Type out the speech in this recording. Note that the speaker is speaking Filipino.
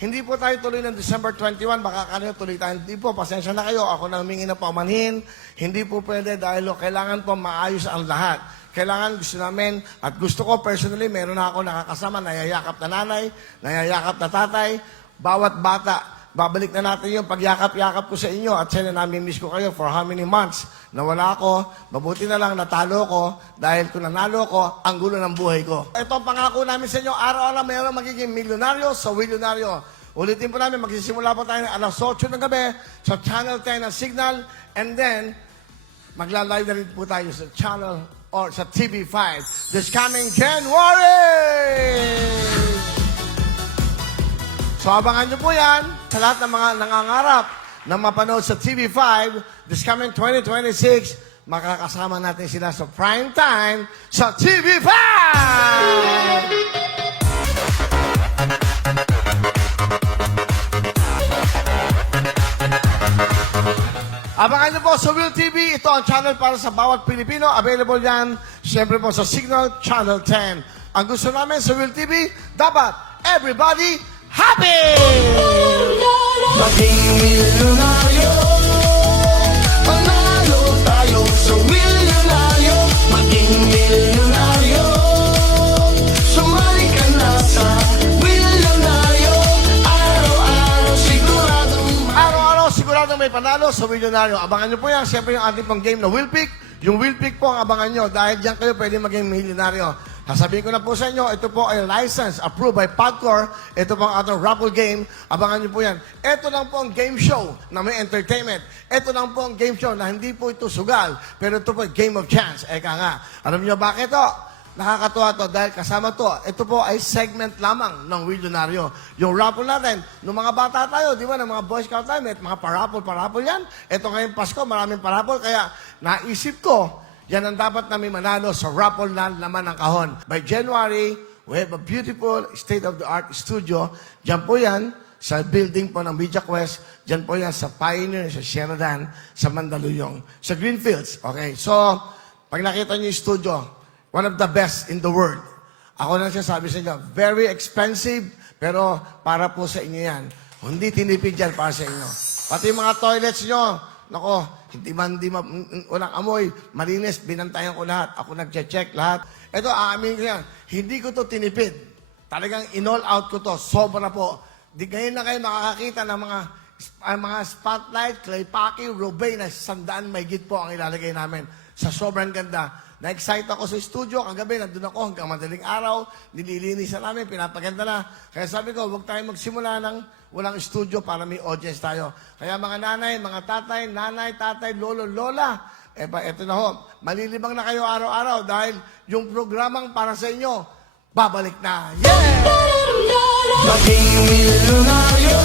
Hindi po tayo tuloy ng December 21, baka kanina tuloy tayo. Hindi po, pasensya na kayo. Ako na humingi na paumanhin. Hindi po pwede dahil kailangan po maayos ang lahat. Kailangan gusto namin at gusto ko personally, meron na ako nakakasama, nayayakap na nanay, nayayakap na tatay, bawat bata. Babalik na natin yung pagyakap-yakap ko sa inyo at sana nami-miss ko kayo for how many months. Nawala ako, mabuti na lang natalo ko dahil kung nanalo ko, ang gulo ng buhay ko. Ito ang pangako namin sa inyo, araw-araw mayroon magiging milyonaryo sa Willonaryo. Ulitin po namin, magsisimula po tayo ng alas 8 ng gabi sa Channel 10 ng Signal and then magla-live na rin po tayo sa channel or sa TV5 this coming January! So abangan nyo po yan sa lahat ng mga nangangarap na mapanood sa TV5 this coming 2026. Makakasama natin sila sa prime time sa TV5! Abangan nyo po sa Will TV. Ito ang channel para sa bawat Pilipino. Available yan, siyempre po sa Signal Channel 10. Ang gusto namin sa Will TV, dapat everybody happy! Maging milyonaryo, panalo tayo sa milyonaryo. Maging milyonaryo, sumali ka na sa milyonaryo. Araw-araw siguradong may panalo sa Willonaryo. Abangan nyo po yan. Siyempre yung ating pang game na Will Pick. Yung Will Pick po ang abangan nyo dahil diyan kayo pwede maging milyonaryo. Sasabihin ko na po sa inyo, ito po ay license approved by PAGCOR. Ito po ang ating raffle game. Abangan nyo po yan. Ito lang po ang game show na may entertainment. Ito lang po ang game show na hindi po ito sugal. Pero ito po ay game of chance. Eka nga. Alam nyo bakit ito? Nakakatuwa to dahil kasama to. Ito po ay segment lamang ng Willonaryo. Yung raffle natin, nung mga bata tayo, di ba, ng mga Boy Scout time, mga parapol yan. Ito ngayong Pasko, maraming parapol. Kaya naisip ko, yan ang dapat namin manalo sa raffle na laman ng kahon. By January, we have a beautiful state-of-the-art studio. Diyan po yan sa building po ng Media Quest. Diyan po yan sa Pioneer, sa Sheridan, sa Mandaluyong, sa Greenfields. Okay, so pag nakita niyo yung studio, one of the best in the world. Ako na siya sabi sa inyo, very expensive, pero para po sa inyo yan. Hindi tinipid yan para sa inyo. Pati mga toilets nyo, nako, walang amoy, malinis, binantayan ko lahat. Ako nag-check lahat. Ito, aamin ko yan, hindi ko to tinipid. Talagang in-all out ko to, sobra po. Di ngayon na kayo makakakita ng mga spotlight, clay paki, robay na 100 may git po ang ilalagay namin. Sa sobrang ganda. Na-excite ako sa studio. Kagabi, nandun ako hanggang madaling araw. Nililinisan namin, pinapaganda na. Kaya sabi ko, huwag tayo magsimula ng walang studio para may audience tayo. Kaya mga nanay, mga tatay, nanay, tatay, lolo, lola, eto na ho, malilibang na kayo araw-araw dahil yung programang para sa inyo, babalik na. Yeah! Maging milyonaryo,